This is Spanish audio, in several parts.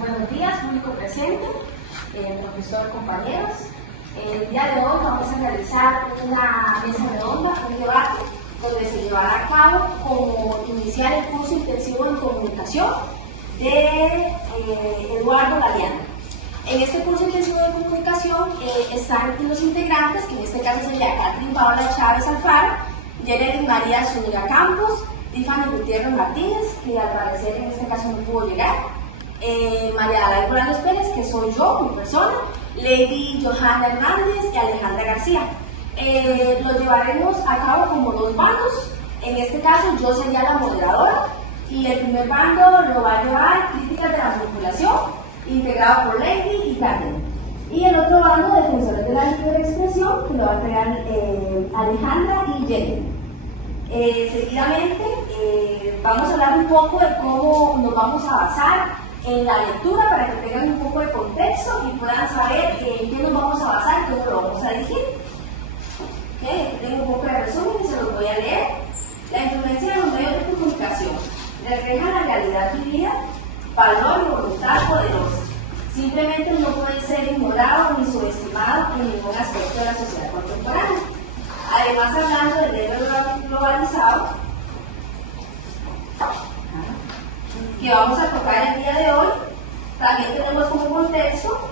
Buenos días, público presente, profesor, compañeros. El día de hoy vamos a realizar una mesa redonda, un debate, donde se llevará a cabo como iniciar el curso intensivo en comunicación de Eduardo Galeano. En este curso intensivo de comunicación están los integrantes, que en este caso sería Catherine Paola Chávez Alfaro, Jenny María Zúñiga Campos, Tiffany Gutiérrez Martínez, que al parecer en este caso no pudo llegar, María Adelaide Morales Pérez, que soy yo, mi persona, Lady Johanna Hernández y Alejandra García. Lo llevaremos a cabo como dos bandos. En este caso yo sería la moderadora y el primer bando lo va a llevar Críticas de la Manipulación, integrado por Lady y Catherine. Y el otro bando, Defensores de la Libre Expresión, que lo va a crear Alejandra y Jenny. Seguidamente vamos a hablar un poco de cómo nos vamos a basar en la lectura para que tengan un poco de contexto y puedan saber en qué nos vamos a basar y cómo lo vamos a dirigir. Aquí tengo un poco de resumen y se los voy a leer. La influencia de los medios de comunicación refleja la realidad vivida, valor y voluntad poderosa. Simplemente no puede ser ignorado ni subestimado en ningún aspecto de la sociedad contemporánea. Además, hablando del medio globalizado, que vamos a tocar el día de hoy, también tenemos como contexto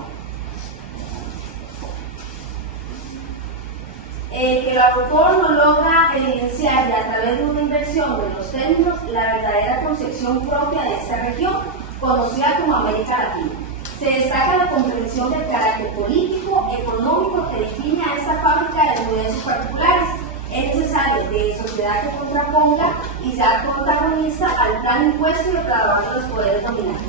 que la autor no logra evidenciar a través de una inversión de los términos la verdadera concepción propia de esta región, conocida como América Latina. Se destaca la comprensión del carácter político, económico que define a esta fábrica de modelos particulares. Es necesario de sociedad que contraponga y sea protagonista al plan impuesto y depravado de los poderes dominantes.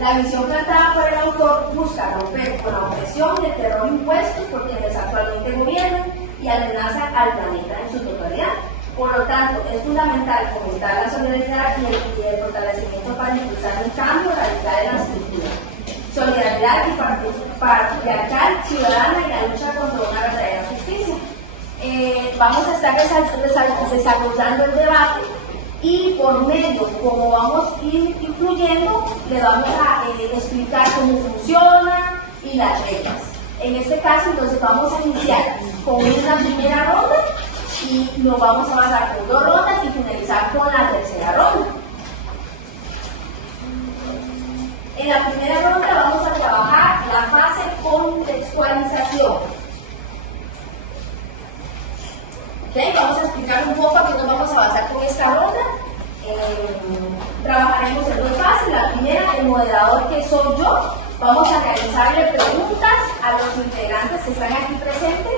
La visión planteada por el autor busca romper con la opresión y el terror impuestos por quienes actualmente gobiernan y amenazan al planeta en su totalidad. Por lo tanto, es fundamental fomentar la solidaridad y el fortalecimiento para impulsar un cambio radical en la estructura. Solidaridad y patriarcal ciudadana y la lucha contra una verdadera justicia. Vamos a estar desarrollando el debate y por medio, como vamos a ir incluyendo, le vamos a explicar cómo funciona y las reglas. En este caso, entonces vamos a iniciar con una primera ronda y nos vamos a basar con dos rondas y finalizar con la tercera ronda. En la primera ronda vamos a trabajar la fase contextualización. Okay, vamos a explicar un poco a qué nos vamos a basar con esta ronda. Trabajaremos en dos fases. La primera, el moderador, que soy yo. Vamos a realizarle preguntas a los integrantes que están aquí presentes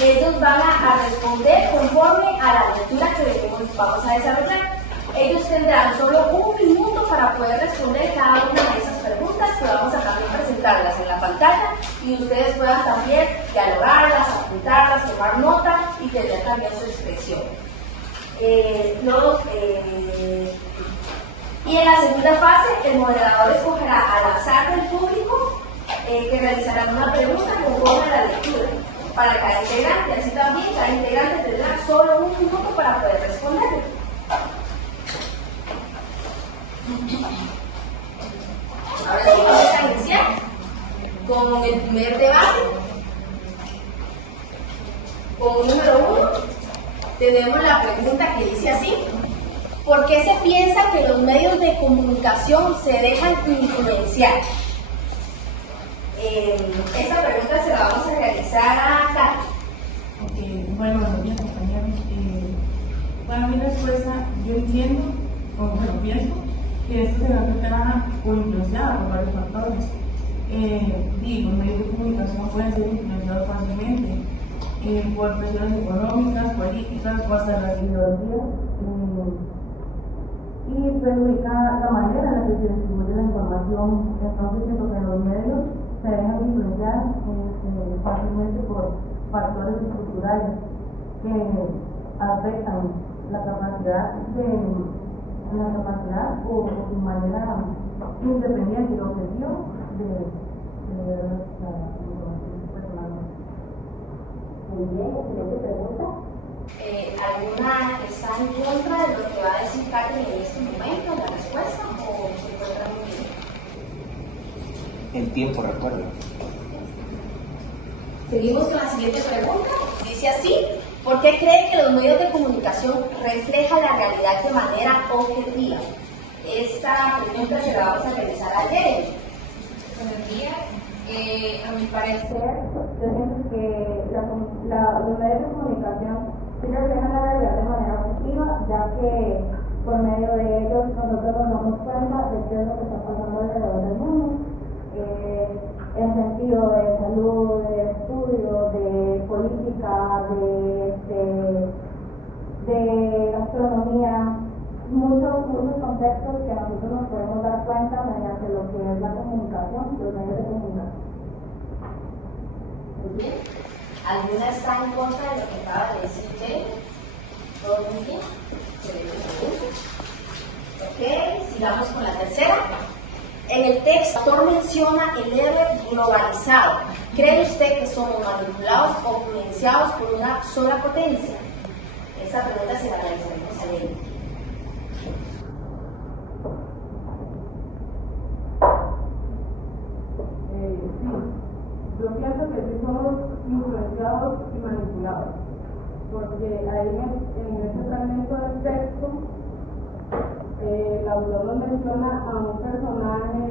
y ellos van a responder conforme a la lectura que vamos a desarrollar. Ellos tendrán solo un minuto para poder responder cada una de esas preguntas, que vamos a también presentarlas en la pantalla y ustedes puedan también dialogarlas, apuntarlas, tomar nota y tener también su expresión. Y en la segunda fase, el moderador escogerá al azar del público que realizará una pregunta conforme a la lectura para cada integrante. Así también cada integrante tendrá solo un minuto para poder responder. Ahora sí, vamos a iniciar con el primer debate. Con número 1, tenemos la pregunta que dice así: ¿por qué se piensa que los medios de comunicación se dejan influenciar? Esta pregunta se la vamos a realizar a Katy. Bueno, buenos días, compañeros. Bueno, mi respuesta, yo entiendo, o pienso, que esto se va a tratar o influenciado por varios factores. Los medios de comunicación pueden ser influenciados fácilmente por presiones económicas, políticas o hasta las ideologías, y perjudica la manera en la que se distribuye la información. Entonces, siento que los medios se dejan influenciar fácilmente por factores estructurales que afectan la capacidad o su manera independiente y objetiva de la información personal. Muy bien, excelente pregunta. ¿Alguna está en contra de lo que va a decir Catherine en este momento, la respuesta, o se encuentra muy bien? el tiempo recuerda. Seguimos con la siguiente pregunta. Dice así: ¿por qué cree que los medios de comunicación reflejan la realidad de manera objetiva? Esta pregunta se la vamos a realizar a Jeremy. Buenos días. A mi parecer, yo siento que los medios de comunicación sí reflejan la realidad de manera objetiva, ya que por medio de ellos nosotros nos damos cuenta de qué es lo que está pasando alrededor del mundo, en sentido de salud, de estudio, de política, de gastronomía, muchos contextos que nosotros nos podemos dar cuenta mediante lo que es la comunicación, los medios de comunicación. Muy bien. ¿Alguna está en contra de lo que acaba de decir Jeremy? ¿Todo muy bien? Ok, sigamos con la tercera. En el texto, el autor menciona el héroe globalizado. ¿Cree usted que somos manipulados o influenciados por una sola potencia? Esta pregunta se la realizaremos a él. Yo pienso que sí somos influenciados y manipulados, porque ahí en ese fragmento del texto el autor nos menciona a un personaje,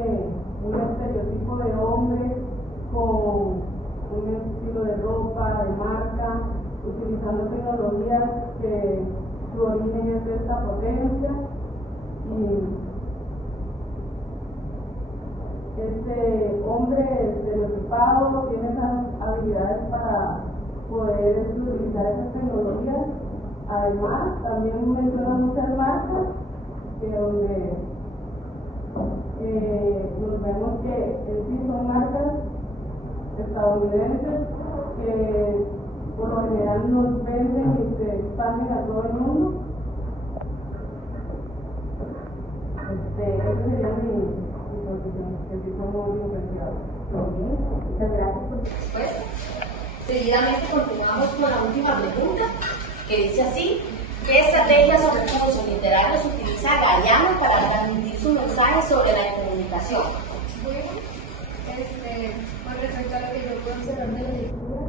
un estereotipo de hombre con un estilo de ropa, de marca, utilizando tecnologías que su origen es de esta potencia, y este hombre estereotipado tiene esas habilidades para poder utilizar esas tecnologías. Además, también menciona muchas marcas donde nos vemos que en sí son marcas estadounidenses que por lo general nos venden y se expanden a todo el mundo. Ese sería mi que sí somos influenciados. Muy bien, muchas gracias por su respuesta. Seguidamente continuamos con la última pregunta, que dice así: ¿qué estrategias o recursos literarios utiliza Galeano para transmitir su mensaje sobre la comunicación? Bueno, con respecto a lo que yo puedo observar de la lectura,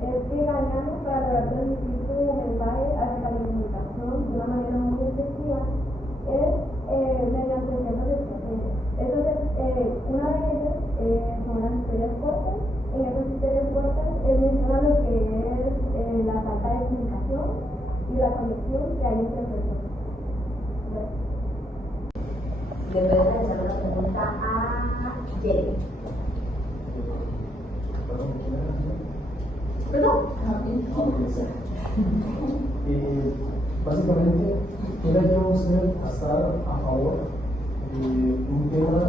es que Galeano, para lograr transmitir su mensaje hacia la comunicación de una manera muy efectiva, es mediante ciertas estrategias. Entonces, una de ellas son las historias cortas. En esas historias cortas, él menciona lo que es la falta de comunicación y la conexión que hay entre personas. Le voy a realizar una pregunta a Jeremy. ¿Perdón? Básicamente, ¿quiera yo usted estar a favor de un tema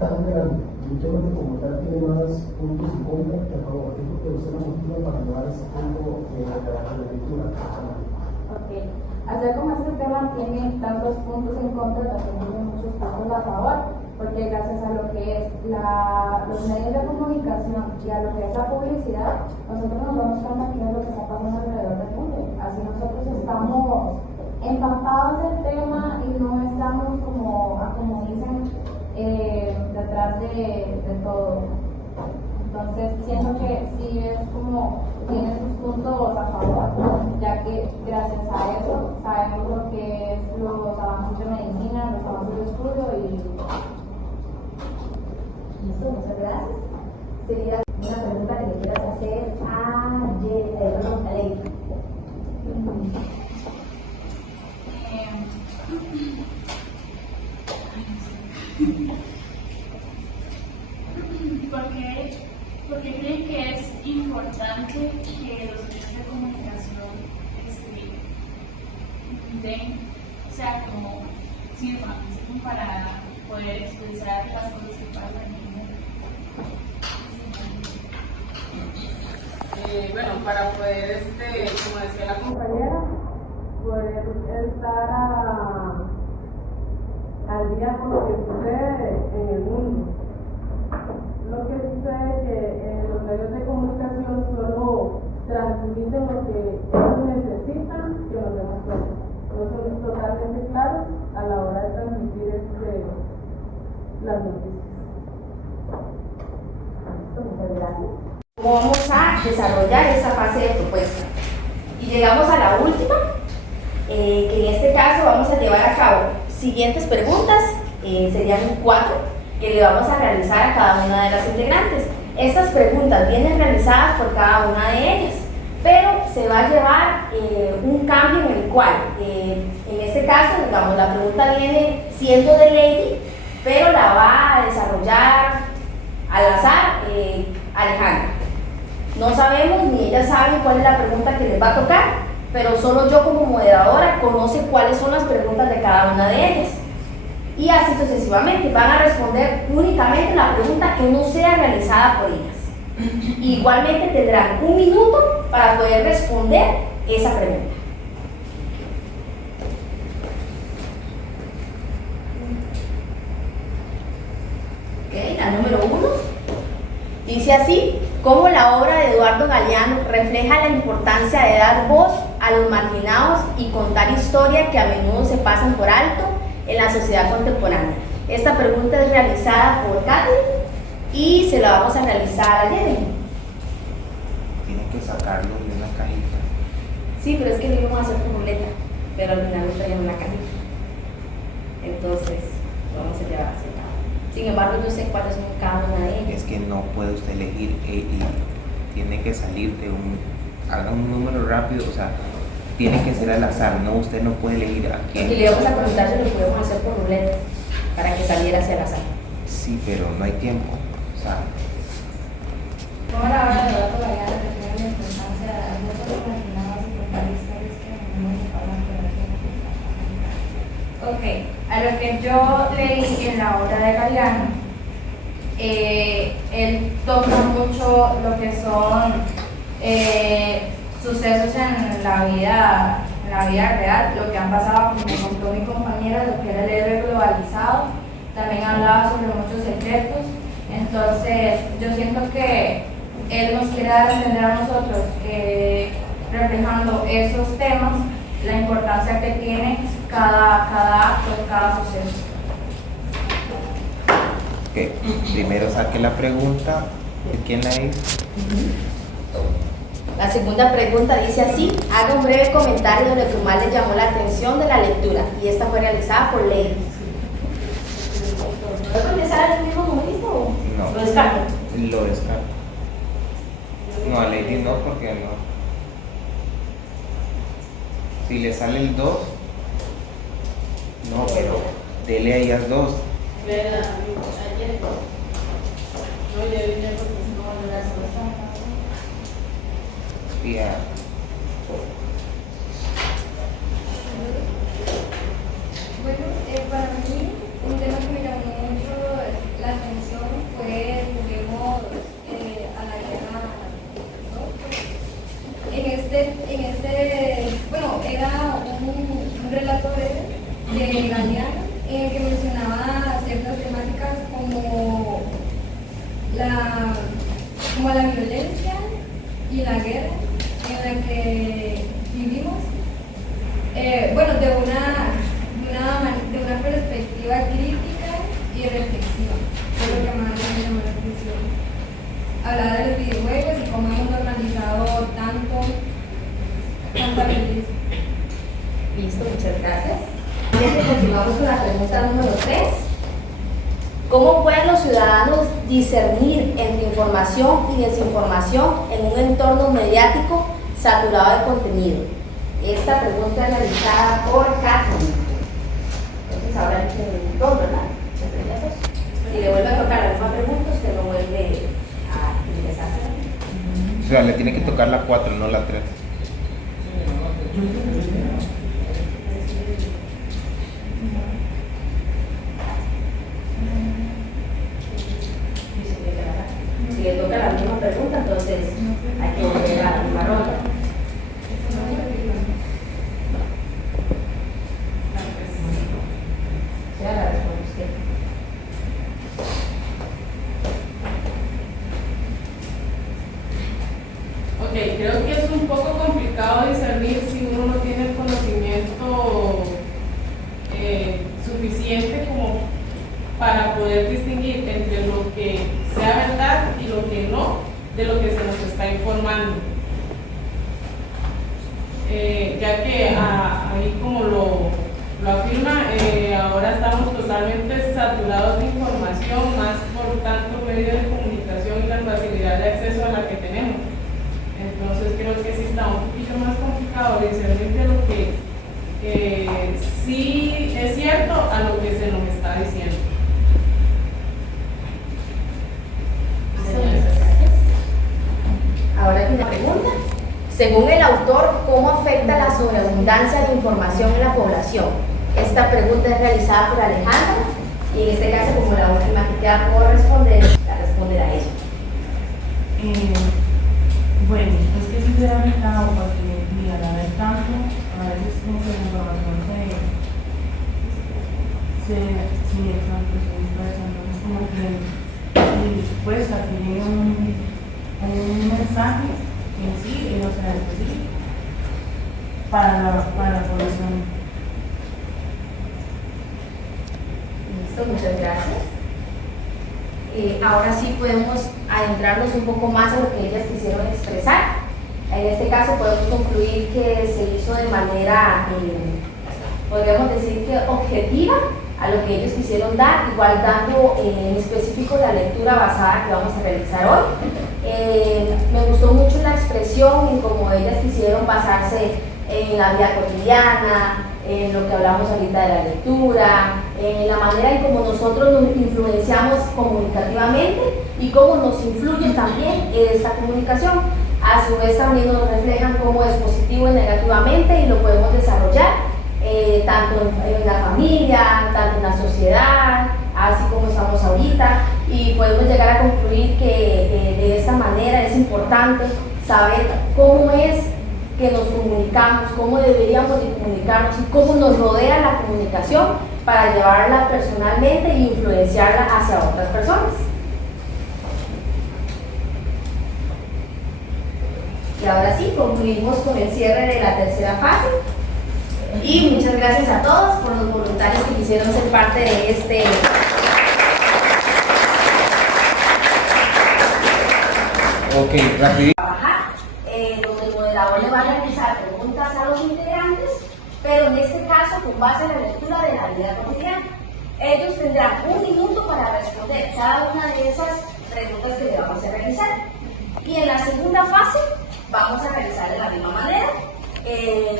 tan grande, un tema que como tal tiene más puntos en contra que a favor? ¿Qué es lo que usted nos motiva para llevar ese punto de la lectura? Ok. Hacer como este tema tiene tantos puntos en contra, también tiene muchos puntos a favor, porque gracias a lo que es los medios de comunicación y a lo que es la publicidad, nosotros nos damos cuenta de qué es lo que está pasando alrededor del mundo. Así nosotros estamos empapados del tema y no estamos como dicen, detrás de todo. Entonces siento que sí es como tiene sus puntos a favor, ya que gracias a eso sabemos lo que es los avances de medicina, los avances de estudio y Listo, muchas gracias. Sería una pregunta que le quieras hacer a Ley. ¿Por qué creen que es importante que los medios de comunicación sirvan para poder expresar las cosas que pasan en el mundo? Bueno, para poder, como decía la compañera, poder estar al día con lo que sucede en el mundo. Lo que sucede es que los medios de comunicación solo transmiten lo que ellos necesitan que nos demos cuenta. No son totalmente claros a la hora de transmitir las noticias. Muchas gracias. ¿Cómo vamos a desarrollar esta fase de propuesta? Y llegamos a la última, que en este caso vamos a llevar a cabo siguientes preguntas, serían 4, que le vamos a realizar a cada una de las integrantes. Estas preguntas vienen realizadas por cada una de ellas, pero se va a llevar un cambio en el cual, en este caso, digamos, la pregunta viene siendo de Lady, pero la va a desarrollar al azar Alejandra. No sabemos ni ellas saben cuál es la pregunta que les va a tocar, pero solo yo como moderadora conozco cuáles son las preguntas de cada una de ellas. Y así sucesivamente, van a responder únicamente la pregunta que no sea realizada por ellas. Igualmente tendrán 1 minuto para poder responder esa pregunta. Ok, la número 1 dice así: ¿cómo la obra de Eduardo Galeano refleja la importancia de dar voz a los marginados y contar historias que a menudo se pasan por alto en la sociedad contemporánea? Esta pregunta es realizada por Catherine y se la vamos a realizar a Jeremy. Tienen que sacarlo de una cajita. Sí, pero es que lo íbamos a hacer por ruleta, pero al final nos traían una cajita. Entonces, lo vamos a llevar así. Sin embargo, yo sé cuáles son cada una de ellas. Es que no puede usted elegir y tiene que salir de haga un número rápido, o sea, tiene que ser al azar, no, usted no puede elegir a quién. Y le íbamos a preguntar si lo podemos hacer por ruleta, para que saliera hacia el azar. Sí, pero no hay tiempo, o sea, ¿Cómo la obra de Eduardo Galeano refleja la importancia de dar voz a los marginados y contar historias que a menudo se pasan por alto en la sociedad? Ok, a lo que yo leí en la obra de Galeano, él toca mucho lo que son sucesos en la vida real, lo que han pasado, como me contó mi compañera, lo que era el héroe globalizado. También hablaba sobre muchos secretos. Entonces, yo siento que él nos quiere dar a entender a nosotros, reflejando esos temas, la importancia que tiene cada acto, cada suceso. ok, primero saque la pregunta, ¿de quién la hizo? La segunda pregunta dice así: haga un breve comentario de lo que más le llamó la atención de la lectura, y esta fue realizada por Lady. ¿Puedo contestar al mismo momento? No. ¿Lo descarto? Lo descarto. No, a Lady no, porque no. Si le sale el 2, no, pero dele a ellas 2. Ya. Bueno, para mí un tema que me llamó mucho la atención fue, juguemos a la guerra, ¿no? Bueno, era un relato de Galeano en el que mencionaba ciertas temáticas como la violencia y la guerra en la que vivimos, bueno, de una perspectiva crítica y reflexiva. Es lo que más me llamó la atención. Hablaba de los videojuegos y cómo hemos normalizado tanta violencia. Listo, muchas gracias. Continuamos con la pregunta número 3. ¿Cómo pueden los ciudadanos discernir entre información y desinformación en un entorno mediático saturado de contenido? Esta pregunta es realizada por Catherine. Entonces ahora el 2, ¿verdad? Si le vuelve a tocar la misma pregunta, usted lo vuelve a ingresar. O sea, le tiene que tocar la 4, no la 3. Si le toca la misma pregunta, entonces hay que volver a la misma ronda. Ya la responde usted. Ok, creo que es un poco complicado discernir si uno no tiene el conocimiento suficiente como para poder poder distinguir entre lo que sea verdad y lo que no, de lo que se nos está informando. Ya que ahí como lo afirma, ahora estamos totalmente saturados de información, más por tanto medio de comunicación y la facilidad de acceso a la que tenemos. Entonces creo que sí está un poquito más complicado discernir de lo que sí es cierto a lo que se nos está diciendo. Ahora tiene una pregunta. Según el autor, ¿cómo afecta la sobreabundancia de información en la población? Esta pregunta es realizada por Alejandra y en este caso, como la última que queda por responder, la responderá ella. Bueno, es que sí se ha afectado porque mira, al haber tanto, a veces como que la información sí, exacto, se dispersa, entonces como que pues aquí un mensaje en sí, o sea, específico para la población. Listo, muchas gracias. Ahora sí podemos adentrarnos un poco más en lo que ellas quisieron expresar. En este caso podemos concluir que se hizo de manera, podríamos decir que objetiva a lo que ellos quisieron dar, igual dando en específico la lectura basada que vamos a realizar hoy. Me gustó mucho la expresión en cómo ellas quisieron basarse en la vida cotidiana, en lo que hablamos ahorita de la lectura, en la manera en cómo nosotros nos influenciamos comunicativamente y cómo nos influye también esta comunicación. A su vez también nos reflejan cómo es positivo y negativamente y lo podemos desarrollar tanto en la familia, tanto en la sociedad, así como estamos ahorita, y podemos llegar a concluir que de esta manera es importante saber cómo es que nos comunicamos, cómo deberíamos de comunicarnos y cómo nos rodea la comunicación para llevarla personalmente e influenciarla hacia otras personas. Y ahora sí, concluimos con el cierre de la tercera fase. Y muchas gracias a todos por los voluntarios que quisieron ser parte de este. Ok, rapidito. Donde el moderador le va a realizar preguntas a los integrantes, pero en este caso con base en la lectura de la vida cotidiana. Ellos tendrán 1 minuto para responder cada una de esas preguntas que le vamos a realizar. Y en la segunda fase vamos a realizar de la misma manera.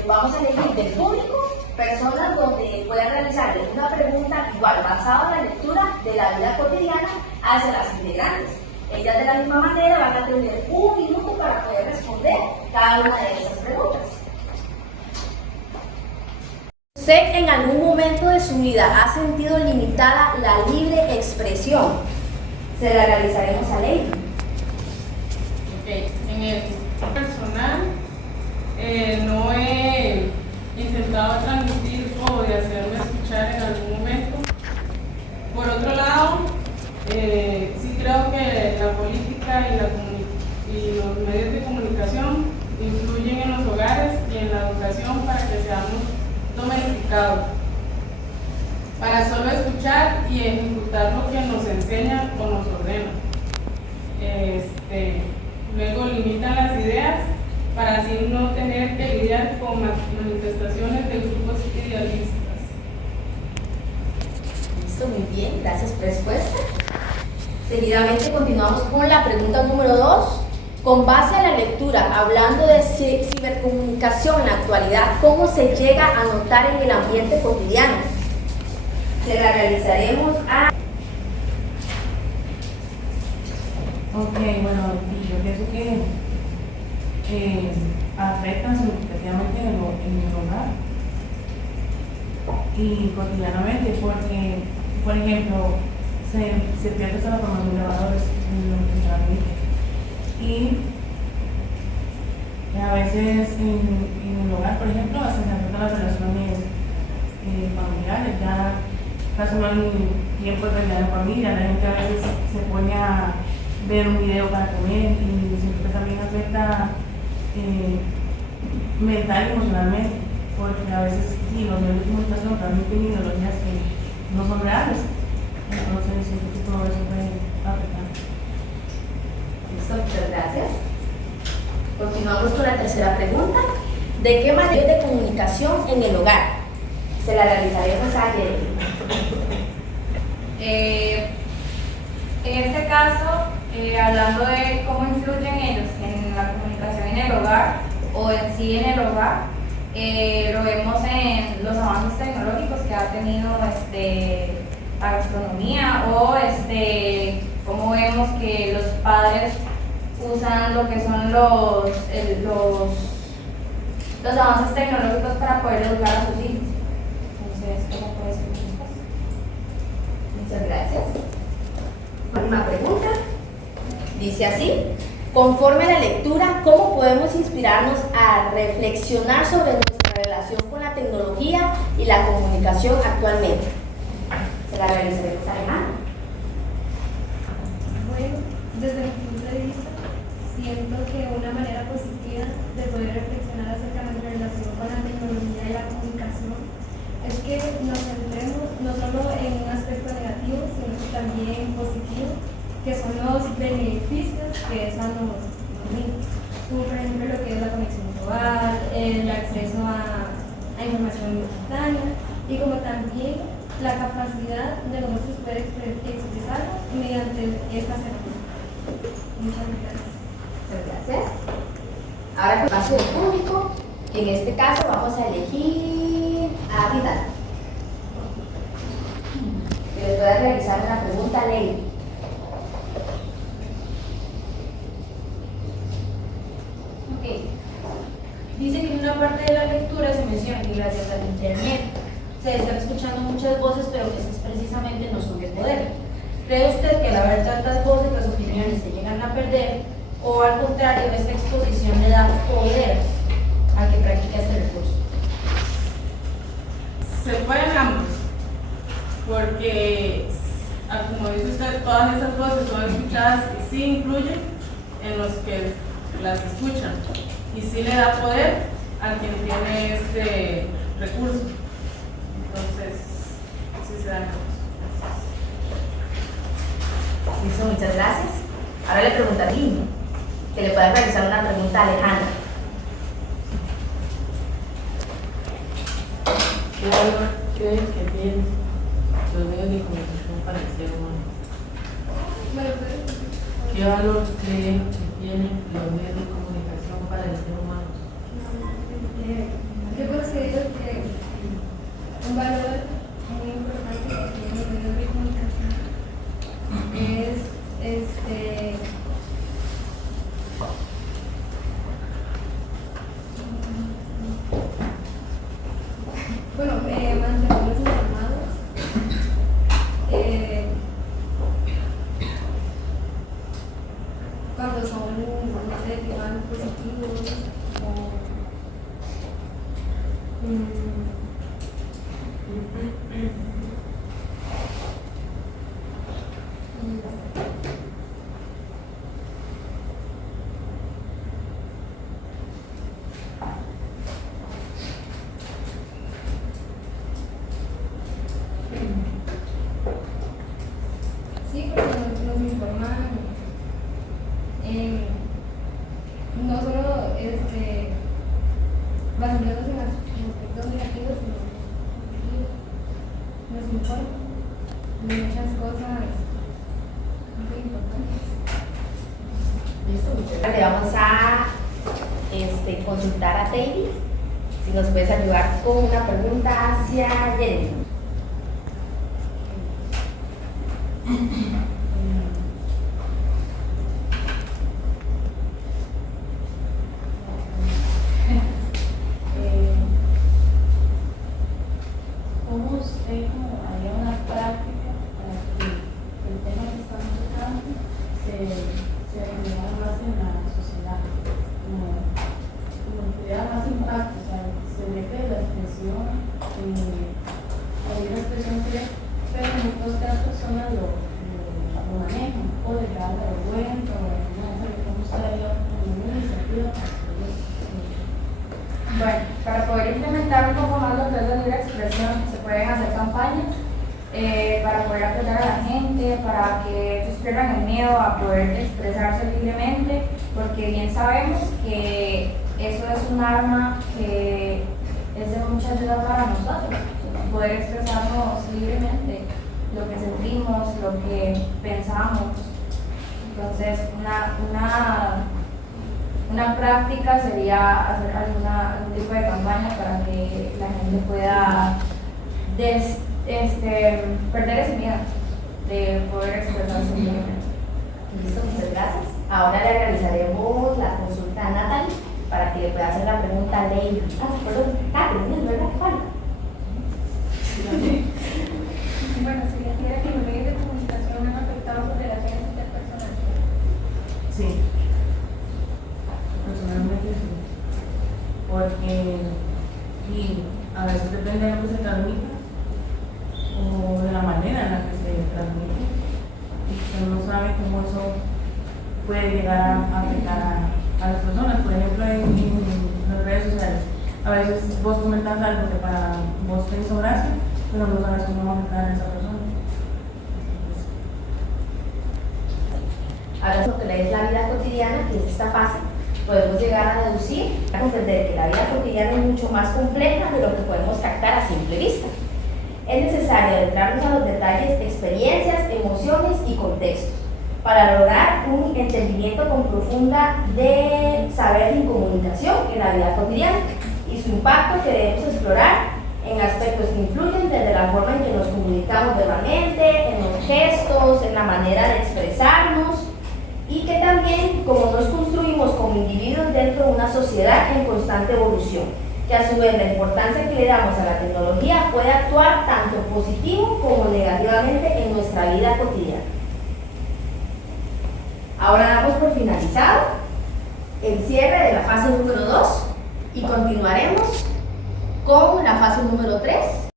Vamos a elegir del público personas donde puedan realizarle una pregunta igual basada en la lectura de la vida cotidiana hacia las integrantes. Ellas de la misma manera van a tener 1 minuto para poder responder cada una de esas preguntas. ¿Usted en algún momento de su vida ha sentido limitada la libre expresión? Se la realizaremos a Ley. Okay. En el personal no he intentado transmitir o de hacerme escuchar en algún momento. Por otro lado, sí creo que la política y los medios de comunicación influyen en los hogares y en la educación para que seamos domesticados, para solo escuchar y ejecutar lo que nos enseñan o nos ordenan. Luego limitan las ideas para así no tener que lidiar con manifestaciones de grupos idealistas. Listo, muy bien, gracias por respuesta. Seguidamente continuamos con la pregunta número 2. Con base a la lectura, hablando de cibercomunicación en la actualidad, ¿cómo se llega a notar en el ambiente cotidiano? Se la realizaremos a... Ok, bueno, yo pienso que afectan significativamente en el hogar y cotidianamente, porque, por ejemplo, se pierde la formación de valores en nuestra vida y a veces en el hogar, por ejemplo, se afectan las relaciones familiares. Ya casi no hay tiempo de realidad en familia, la gente a veces se pone a ver un video para comer y siempre también afecta mental y emocionalmente, porque a veces sí, los medios de comunicación transmiten ideologías que no son reales Entonces, ese tipo de cosas puede afectar. Listo, muchas gracias. Continuamos con la tercera pregunta. ¿De qué manera de comunicación en el hogar? Se la realizaremos a Jeremy. En este caso, hablando de cómo influyen ellos en la comunicación en el hogar o en sí en el hogar, lo vemos en los avances tecnológicos que ha tenido la gastronomía o cómo vemos que los padres usan lo que son los avances tecnológicos para poder educar a sus hijos. Entonces, ¿cómo puede ser muchas cosas? Muchas gracias. Última pregunta. Dice así: conforme a la lectura, ¿cómo podemos inspirarnos a reflexionar sobre nuestra relación con la tecnología y la comunicación actualmente? Se la realizaremos a Alejandra. Bueno, desde mi punto de vista, siento que una manera positiva de poder reflexionar acerca de nuestra relación con la tecnología y la comunicación es que nos centremos no solo en un aspecto negativo, sino que también positivo, que son los beneficios que esa nos brinda, como por ejemplo lo que es la conexión global, el acceso a información instantánea y como también la capacidad de nosotros poder expresarnos mediante estas herramientas. Muchas gracias. Muchas gracias. Ahora con espacio del público, en este caso vamos a elegir a Vidal. Que les voy a realizar una pregunta a Ley. Dice que en una parte de la lectura se menciona que gracias al internet se están escuchando muchas voces, pero que esas precisamente no son de poder. ¿Cree usted que al haber tantas voces las opiniones se llegan a perder, o al contrario, esta exposición le da poder a que practique este recurso? Se pueden ambos, porque, como dice usted, todas esas voces son escuchadas y sí influyen en los que las escuchan, y sí le da poder a quien tiene este recurso. Entonces, sí se dan ambos. Listo, muchas gracias. Ahora le pregunto a Lino, que le pueda realizar una pregunta a Alejandra. ¿Qué valor creen que tienen los medios de comunicación para el ser humano? ¿Qué valor creen que tienen los medios de comunicación para el ser humano? Yo considero que un valor muy importante que tienen los medios de comunicación es mantenerlos informados, cuando son, no sé, temas positivos sí, porque nos informan no solo basándonos en aspectos negativos, sino positivos. Nos informan de muchas cosas muy importantes. Listo, muchas gracias. Le vamos a consultar a David, si nos puedes ayudar con una pregunta hacia Jeremy. ¿Cómo usted haría una práctica para que el tema que estamos tocando se reflejara más en la sociedad, como creara más impacto? O sea, se mete la expresión, hay una expresión que, pero en muchos casos personas lo manejan, o le da la vergüenza, o no sé cómo usted haría una iniciativa para que Bueno, para poder implementar un poco más lo que es la libre expresión, se pueden hacer campañas para poder apoyar a las importante para que ellos pierdan el miedo a poder expresarse libremente, porque bien sabemos que eso es un arma que es de mucha ayuda para nosotros, poder expresarnos libremente lo que sentimos, lo que pensamos. Entonces, una práctica sería hacer algún tipo de campaña para que la gente pueda perder ese miedo de poder expresarse libremente. Listo, muchas gracias. Ahora le realizaremos la consulta a Natalie para que le pueda hacer la pregunta a Leila. Perdón, Catherine, ¿verdad? Falta. Bueno, si refiere que los medios de comunicación han afectado sus relaciones interpersonales. Sí, personalmente sí, porque a veces depende de lo que se transmita o de la manera en la que se transmite, y usted no sabe cómo eso puede llegar a afectar a las personas. Por ejemplo, en las redes sociales, a veces vos comentas algo que para vos te hizo gracia, pero no sabes cómo va a afectar a esa persona. Ahora, lo que es la vida cotidiana, que es esta fase, podemos llegar a deducir, a comprender que la vida cotidiana es mucho más compleja de lo que podemos captar a simple vista. Es necesario adentrarnos a los detalles, experiencias, emociones y contextos para lograr un entendimiento con profunda de saber y comunicación en la vida cotidiana y su impacto que debemos explorar en aspectos que influyen desde la forma en que nos comunicamos verbalmente, en los gestos, en la manera de expresarnos, y que también como nos construimos como individuos dentro de una sociedad en constante evolución, que a su vez la importancia que le damos a la tecnología puede actuar tanto positivo como negativamente en nuestra vida cotidiana. Ahora damos por finalizado el cierre de la fase número 2 y continuaremos con la fase número 3.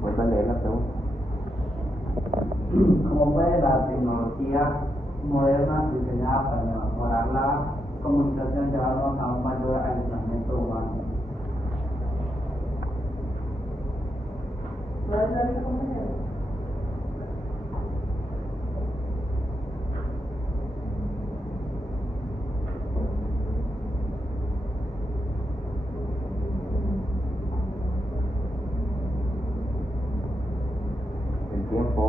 Vuelve a leer la pregunta. ¿Cómo puede la tecnología moderna diseñada para mejorar la comunicación llevarnos a un mayor aislamiento humano? ¿Puedes darle compañero? El tiempo.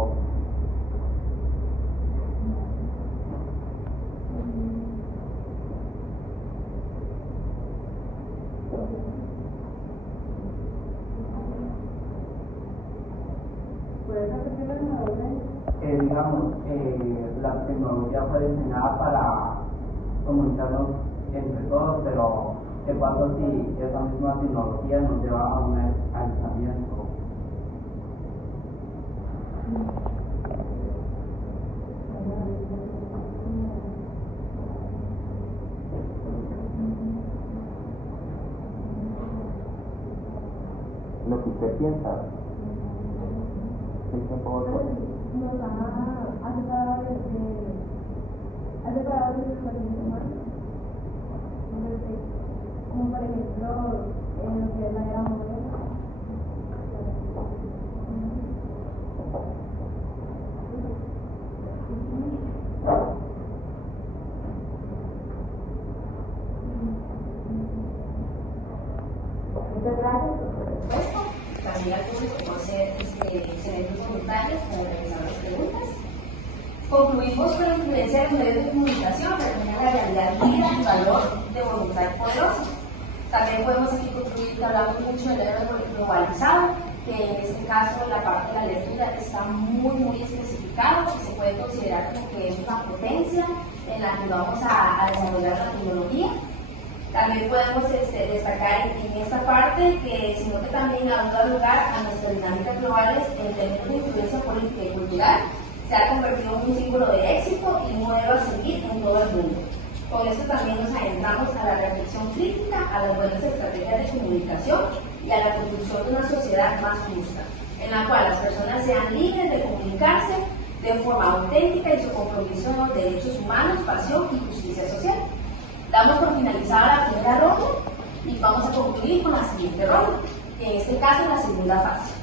¿Puedes repetirlo de nuevo? Digamos, la tecnología fue diseñada para comunicarnos entre todos, pero ¿qué pasa si esa misma tecnología nos lleva a un aislamiento? Lo que usted piensa. El tiempo Nos ha separado de las relaciones humanas. Como por ejemplo, en lo que es la era moderna. Muchas gracias por su respuesta. También al público por ser excelentes voluntarios para realizar las preguntas. Concluimos con la influencia de los medios de comunicación, reflejan la realidad vida y valor de voluntad poderosa. También podemos aquí concluir que hablamos mucho del héroe globalizado, que en este caso la parte de la lectura está muy especificado, que se puede considerar como que es una potencia en la que vamos a desarrollar la tecnología. También podemos destacar en esta parte que, sino que también ha dado lugar a nuestras dinámicas globales en términos de influencia política y cultural, se ha convertido en un símbolo de éxito y un modelo a seguir en todo el mundo. Con esto también nos adentramos a la reflexión crítica, a las buenas estrategias de comunicación y a la construcción de una sociedad más justa, en la cual las personas sean libres de comunicarse de forma auténtica en su compromiso con los derechos humanos, pasión y justicia social. Damos por finalizada la primera ronda y vamos a concluir con la siguiente ronda, en este caso la segunda fase.